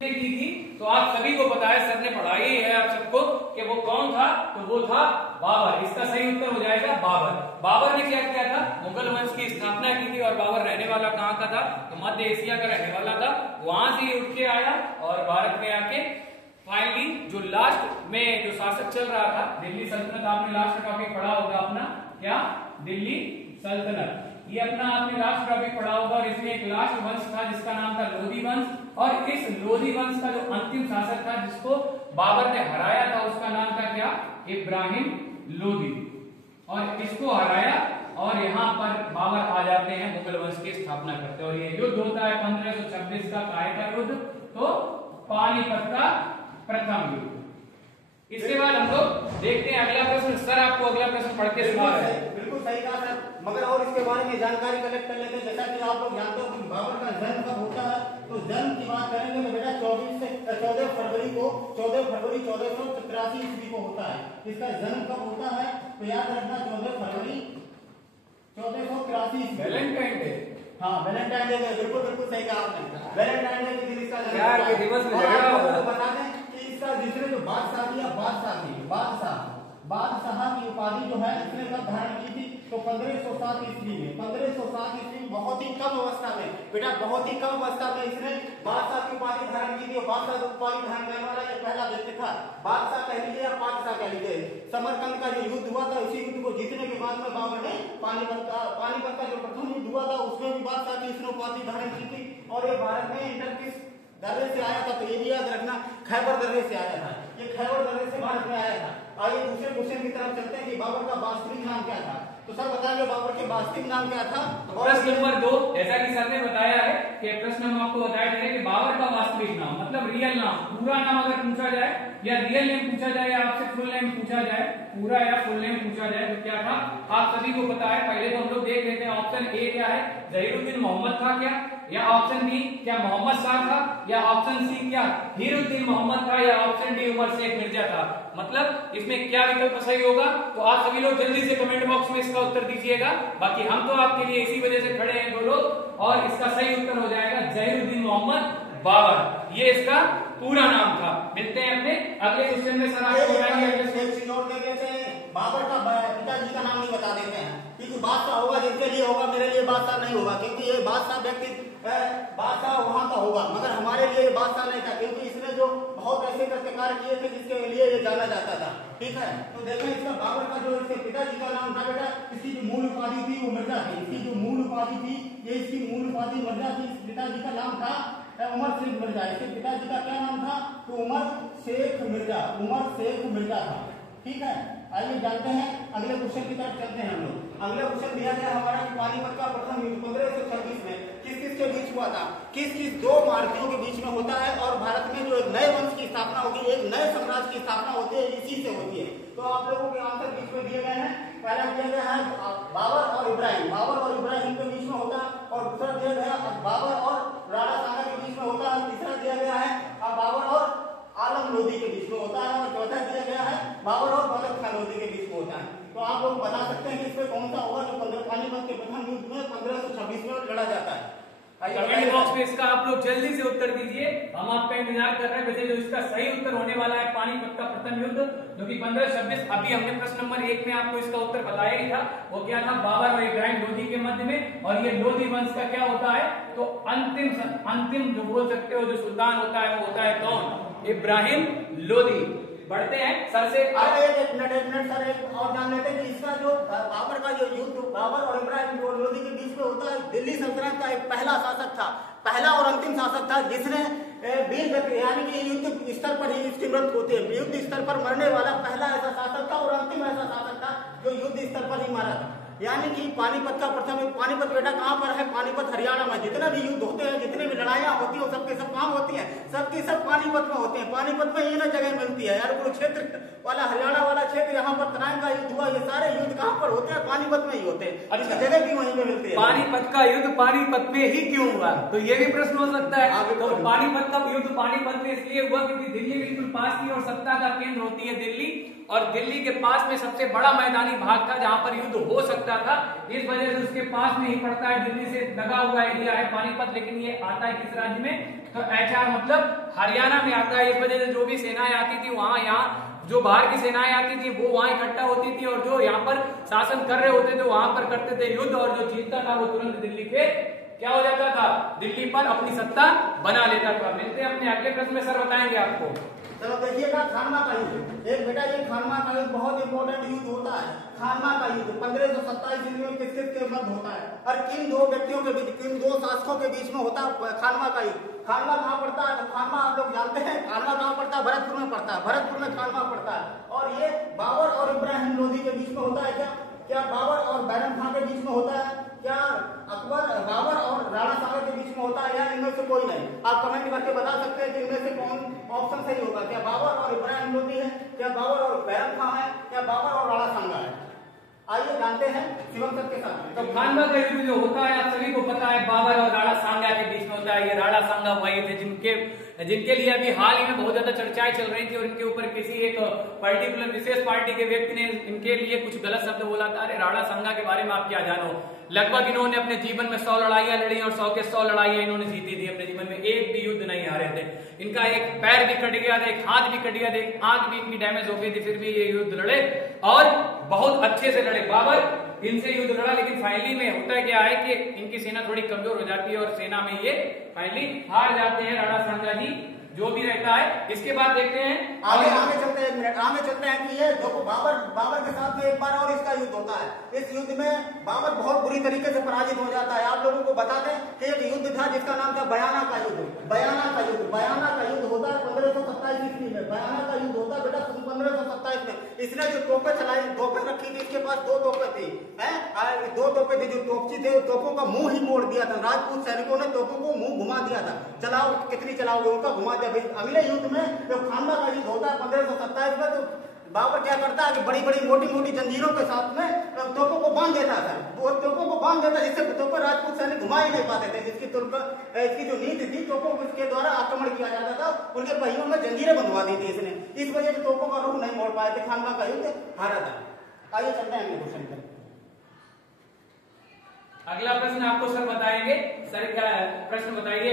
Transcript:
की थी, तो आप सभी को पता है, सर ने पढ़ाया ही है आप सबको कि वो कौन था, तो वो था बाबर। इसका सही उत्तर हो जाएगा बाबर। बाबर ने क्या किया था, मुगल वंश की स्थापना की थी। और बाबर रहने वाला कहाँ का था, तो मध्य एशिया का रहने वाला था। वहां से ही उठ के आया और भारत में आके फाइनली जो लास्ट में जो शासक चल रहा था, दिल्ली सल्तनत, आपने लास्ट टॉपिक पढ़ा होगा अपना, क्या, दिल्ली सल्तनत, ये अपना आपने लास्ट टॉपिक पढ़ा होगा। और इसमें एक लास्ट वंश था जिसका नाम था लोधी वंश। और इस लोधी वंश का जो अंतिम शासक था जिसको बाबर ने हराया था, उसका नाम था क्या, इब्राहिम लोधी। और इसको हराया और यहाँ पर बाबर आ जाते हैं, मुगल वंश की स्थापना करते हैं। और ये युद्ध होता है 1526 का, काय का युद्ध, तो पानीपत का प्रथम युद्ध। इसके बाद हम लोग देखते हैं अगला प्रश्न। सर आपको अगला प्रश्न पढ़ के सुना रहे हैं। बिल्कुल सही कहा सर, मगर और इसके बारे में जानकारी कलेक्ट कर लेते हैं। जैसा कि आप लोग जानते हो कि बाबर का जन्म कब होता है, तो जन्म की बात करेंगे तो बेटा 14 फरवरी को 1483 ईस्वी को होता है। इसका जन्म कब होता है, तो याद रखना 14 फरवरी 1483 वैलेंटाइन डे। हाँ, वैलेंटाइन डे, बिल्कुल बिल्कुल सही कहा आपने। वैलेंटाइन डे के दिन इसका जन्म यार के दिवस में झगड़ा होगा। बता दें कि इसका जिसने जो बादशाह की उपाधि जो है इसने कब धारण की थी, तो 1507 ईस्वी में। 1507 ईस्वी में बहुत ही कम अवस्था में, बेटा बहुत ही कम अवस्था में इसने बादशाह की उपाधि धारण की थी। बादशाह की उपाधि धारण करने वाला ये पहला व्यक्ति था। बादशाह कह लीजिए या पादशाह कह लीजिए। समरकंद का जो युद्ध हुआ था, उसी युद्ध को जीतने के बाद में बाबर ने पानीपत का जो प्रथम युद्ध हुआ था उसमें भी बादशाह की इसने उपाधि धारण की थी। और ये भारत में इंटर किस दर्रे से आया था, तो ये भी याद रखना, खैबर दर्रे से आया था। ये खैबर दर्रे से भारत में आया था। आइए दूसरे क्वेश्चन की तरफ चलते हैं कि बाबर का वास्तविक नाम क्या था। तो सर बताइए बाबर के वास्तविक नाम क्या था। प्रश्न नंबर 2, जैसा कि सर ने बताया है कि प्रश्न हम आपको बताया जा रहे कि बाबर का वास्तविक नाम मतलब रियल नाम, पूरा नाम अगर पूछा जाए या रियल नेम पूछा जाए या आपसे फुल नेम पूछा जाए, पूरा या फुल नेम पूछा जाए, तो क्या था आप सभी को पता है। पहले तो हम लोग देख लेते हैं ऑप्शन ए क्या है, जहीरुद्दीन मोहम्मद था क्या, या ऑप्शन बी क्या मोहम्मद शाह था, या ऑप्शन सी क्या हीरुद्दीन मोहम्मद था, या ऑप्शन डी उमर शेख मिर्जा था। मतलब इसमें क्या विकल्प सही होगा, तो आप सभी लोग जल्दी से कमेंट बॉक्स में इसका उत्तर दीजिएगा। बाकी हम तो आपके लिए इसी वजह से खड़े हैं दो लोग, और इसका सही उत्तर हो जाएगा जहीरुद्दीन मोहम्मद बाबर। ये इसका पूरा नाम था। मिलते हैं अपने अगले क्वेश्चन में। सर आपको बताएंगे बाबर का पिताजी का नाम नहीं बता देते हैं, क्योंकि बादशाह होगा जिसके लिए होगा, मेरे लिए बादशाह नहीं होगा, क्योंकि ये बादशाह व्यक्ति बादशाह वहां का होगा, मगर हमारे लिए बादशाह नहीं था, क्योंकि इसने जो बहुत ऐसे कृत्य किए थे जिसके लिए ये जाना जाता था। ठीक है, तो देखें इसका बाबर का जो इसके पिताजी का नाम था बेटा, इसकी जो मूल उपाधि थी वो मिर्जा थी। इसकी जो मूल उपाधि थी, ये इसकी मूल उपाधि मिर्जा थी। पिताजी का नाम था उमर शेख मिर्जा। इसके पिताजी का क्या नाम था, तो उमर शेख मिर्जा था। ठीक है, आइए जानते हैं अगले क्वेश्चन की तरफ चलते हैं हम लोग। अगला क्वेश्चन दिया गया हमारा कि पानीपत का प्रथम युद्ध 1526 में किस किस के बीच हुआ था, किस किस दो महारथियों के बीच में होता है, और भारत में जो एक नए वंश की स्थापना होगी, एक नए साम्राज्य की स्थापना होती है, इसी से होती है। तो आप लोगों के आंसर बीच में दिए गए हैं। पहला दिया गया है बाबर और इब्राहिम के बीच में होता है, और दूसरा दिया गया बाबर और राणा सांगा के बीच में होता है। तीसरा दिया गया है बाबर और आलम लोधी के बीच में होता है, और चौथा दिया गया है बाबर और बलख खान लोधी के बीच में होता है। तो आप लोग बता सकते हैं कि इसमें कौन सा होगा जो पानीपत के प्रथम युद्ध में 1526 में लड़ा जाता है। कमेंट बॉक्स में इसका आप लोग जल्दी से उत्तर दीजिए, हम आपका इंतजार कर रहे हैं। वैसे जो इसका सही उत्तर होने वाला है पानीपत का प्रथम युद्ध, जो कि 1526, अभी हमने प्रश्न नंबर 1 में आपको इसका उत्तर बताया ही था। वो क्या था, बाबर और इब्राहिम लोधी के मध्य में। और ये लोधी वंश का क्या होता है, तो अंतिम जो बोल सकते हो जो सुल्तान होता है वो होता है कौन, इब्राहिम लोधी। बढ़ते हैं सर से। एक मिनट सर, एक और जान लेते हैं कि इसका जो बाबर का जो युद्ध बाबर और इब्राहिम लोधी के बीच में होता है, दिल्ली सल्तनत का एक पहला शासक था, पहला और अंतिम शासक था, जिसने वीर यानी कि युद्ध स्तर पर ही इसकी मृत्यु होती है। युद्ध स्तर पर मरने वाला पहला ऐसा शासक था और अंतिम ऐसा शासक था जो युद्ध स्तर पर ही मारा था। यानी कि पानीपत का प्रथम, पानीपत बेटा कहाँ पर है, पानीपत हरियाणा में। जितने भी युद्ध होते हैं, जितने भी लड़ाइयाँ होती है, सबके सब कहाँ होती हैं, सबकी सब पानीपत में होते हैं। पानीपत में ये ना जगह मिलती है यार, कुरुक्षेत्र वाला हरियाणा वाला क्षेत्र, यहाँ पर तराइन का युद्ध हुआ, ये सारे युद्ध कहाँ पर होते हैं, पानीपत में ही होते हैं। अच्छा, जगह भी वहीं पे मिलती है। पानीपत का युद्ध पानीपत में ही क्यों हुआ, तो ये भी प्रश्न हो सकता है। तो पानीपत का युद्ध पानीपत में इसलिए हुआ क्योंकि दिल्ली बिल्कुल पास थी और सत्ता का केंद्र होती है दिल्ली, और दिल्ली के पास में सबसे बड़ा मैदानी भाग था जहां पर युद्ध हो सकता था। इस वजह से उसके पास में ही पड़ता है, दिल्ली से लगा हुआ एरिया है पानीपत, लेकिन ये आता है किस राज्य में, तो HR मतलब हरियाणा में आता है। इस वजह से जो भी सेनाएं आती थी वहां, यहाँ जो बाहर की सेनाएं आती थी वो वहां इकट्ठा होती थी, और जो यहाँ पर शासन कर रहे होते थे वहां पर करते थे युद्ध, और जो जीतता था वो तुरंत दिल्ली पे क्या हो जाता था, दिल्ली पर अपनी सत्ता बना लेता था। मिलते हैं अपने अगले प्रश्न में, सर बताएंगे आपको। चलो देखिएगा, खानवा का युद्ध। एक बेटा ये खानवा का युद्ध बहुत इंपॉर्टेंट युद्ध होता है। खानवा का युद्ध 1527 ईस्वी में किस के मध्य होता है, और किन दो व्यक्तियों के बीच, किन दो शासकों के बीच में होता है खानवा का युद्ध। खानवा कहाँ पड़ता है, तो खानवा आप लोग जानते हैं, खानवा कहाँ पड़ता है, भरतपुर में पड़ता है। भरतपुर में खानवा पड़ता है, और ये बाबर और इब्राहिम लोधी के बीच में होता है। क्या बाबर और बैरम खां के बीच में होता है, क्या अकबर, बाबर और राणा सांगा के बीच में होता है, या इनमें से कोई नहीं? आप कमेंट करके बता सकते हैं कि इनमें से कौन ऑप्शन सही होगा। क्या बाबर और इब्राहिम लोधी है, क्या बाबर और बैरम खां है, क्या बाबर और राणा सांगा है? आइए जानते हैं शिवम सर के साथ। तो खानवा का युद्ध जो होता है आप सभी को पता है, बाबर और राणा सांगा के बीच में होता है। ये राणा सांगा वही थे जिनके लिए अभी हाल ही में बहुत ज्यादा चर्चाएं चल रही थी, और इनके ऊपर किसी एक पर्टिकुलर विशेष पार्टी के व्यक्ति ने इनके लिए कुछ गलत शब्द बोला था। अरे राणा सांगा के बारे में आप क्या जानो, लगभग इन्होंने अपने जीवन में 100 लड़ाइयां लड़ी, और 100 के 100 लड़ाइयां इन्होंने जीती थी अपने जीवन में, एक भी युद्ध नहीं हारे थे। इनका एक पैर भी कट गया था, एक हाथ भी कट गया था, एक आंख भी इनकी डैमेज हो गई थी, फिर भी ये युद्ध लड़े और बहुत अच्छे से लड़े। बाबर इनसे युद्ध लड़ा, लेकिन फाइनली में होता क्या है कि इनकी सेना थोड़ी कमजोर हो जाती है और सेना में ये फाइनली हार जाते हैं राणा सांगा जी, जो भी रहता है। इसके बाद देखते हैं आगे चलते हैं, एक मिनट आगे चलते हैं कि ये देखो बाबर के साथ में एक बार और इसका युद्ध होता है। इस युद्ध में बाबर बहुत बुरी तरीके से पराजित हो जाता है। आप लोगों को बता दें कि एक युद्ध था जिसका नाम था बयाना का युद्ध। बयाना का युद्ध होता है 1527 ईस्वी में। बयाना का युद्ध होता है बेटा 1527 में। इसने जो तोपें चलाई, तोपें रखी थी, इसके पास 2 तोपें थी, हैं 2 तोपें थी। जो तोपची थे तोपों का मुंह ही मोड़ दिया था। राजपूत सैनिकों ने तोपों को मुंह घुमा दिया था। चलाओ कितनी चलाओगे, उनका घुमा दिया। अगले युद्ध में जब खानवा का युद्ध होता है 1527 में, तो बाबर क्या करता है कि बड़ी बड़ी मोटी मोटी जंजीरों के साथ में तोपों को बांध देता था। वो तोपों को बांध देता, जिससे तोपों राजपूत सैनिक घुमा ही नहीं पाते थे। इसकी जो नीति थी, तोपों के द्वारा आक्रमण किया जाता था, उनके पहियों में जंजीरें बंधवा दी थी इसने। इस वजह से तोपों का रुख नहीं मोड़ पाए थे, खानवा का युद्ध हारा था। आइए चलते हैं अगले क्वेश्चन पर। अगला प्रश्न आपको सर बताएंगे, सर का प्रश्न बताइए।